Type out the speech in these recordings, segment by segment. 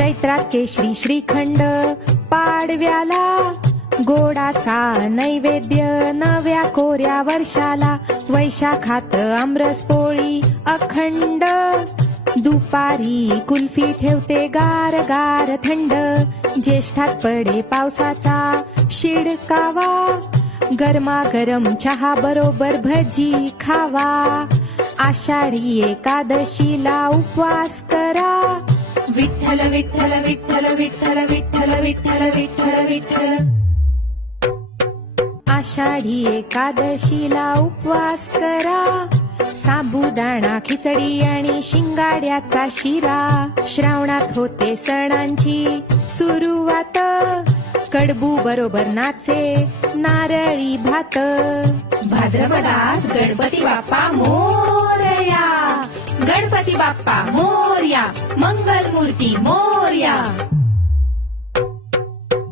चैत्रात केशरी श्रीखंड पाडव्याला, गोडाचा नैवेद्य नव्या कोऱ्या वर्षाला. वैशाखात आमरस पोळी अखंड, दुपारी कुल्फी ठेवते गार गार थंड. ज्येष्ठात पडे पावसाचा शिडकावा, गरमागरम चहा बरोबर भजी खावा. आषाढी एकादशीला उपवास करा. विठ्ठल विठ्ठल विठ्ठल विठ्ठल विठ्ठल विठ्ठल विठ्ठल विठ्ठल. आषाढी एकादशीला उपवास करा. साबुदाणा खिचडी आणि शिंगाड्याचा शिरा. श्रावणात होते सणांची सुरुवात, कडबू बरोबर नाचे नारळी भात. भाद्रपदात गणपती बाप्पा मोरया, गणपती बाप्पा मोरया, मंगल मूर्ती मोरया.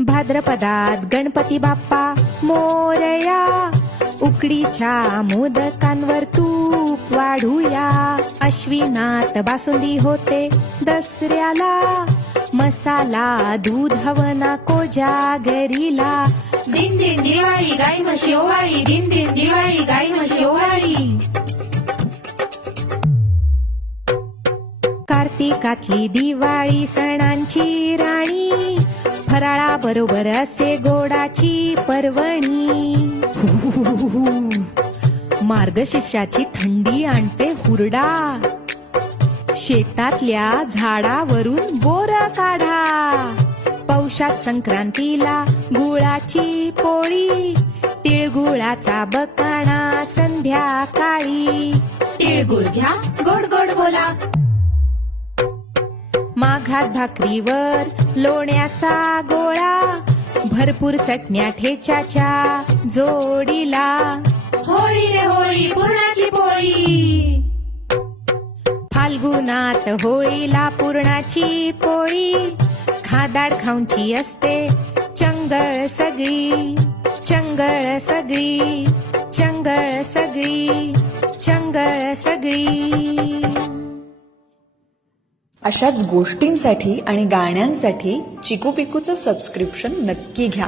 भाद्रपदात गणपती बाप्पा मोरया, उकडीच्या मोदकांवर तूप वाढूया. अश्विनात बासुंदी होते दसऱ्याला, मसाला दूध हवना कोजागरीला. दिन दिन दिवाळी गाई म्हशी ओवाळी, दिन दिन दिवाळी गाई म्हशी ओवाळी. कार्तिकातली दिवाळी सणांची राणी, फराळा बरोबर असे गोडाची पर्वणी. मार्गशीर्षाची थंडी आणते हुरडा, शेतातल्या झाडावरून बोर काढा. पौषात संक्रांतीला गुळाची पोळी, तिळगुळाचा बकाणा संध्याकाळी. तिळगुळ घ्या गोड गोड बोला. माघात भाकरीवर लोण्याचा गोळा, भरपूर चटण्या ठेच्याच्या जोडीला. होळी रे होळी पुरणाची पोळी. फाल्गुनात होळीला पुरणाची पोळी, खादाड खाऊंची असते चंगळ सगळी. चंगळ सगळी, चंगळ सगळी, चंगळ सगळी. अशाच गोष्टींसाठी आणि गाण्यांसाठी चिकू पिकूचं सबस्क्रिप्शन नक्की घ्या.